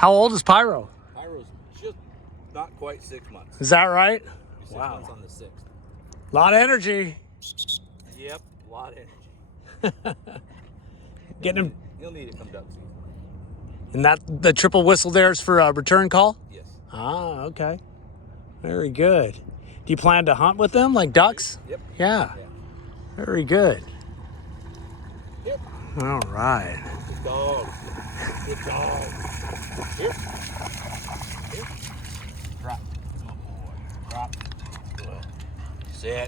How old is Pyro? Pyro's just not quite 6 months. Is that right? 6 Wow. months on the 6th. Lot of energy. Yep, a lot of energy. Getting him. He'll need it come duck season. And that the triple whistle there is for a return call? Yes. Ah, okay. Very good. Do you plan to hunt with them like ducks? Yep. Yeah. Yeah. Very good. Yep. All right. Good dog. Good dog. Here. Here. Drop. Good boy. Drop. Good. Sit.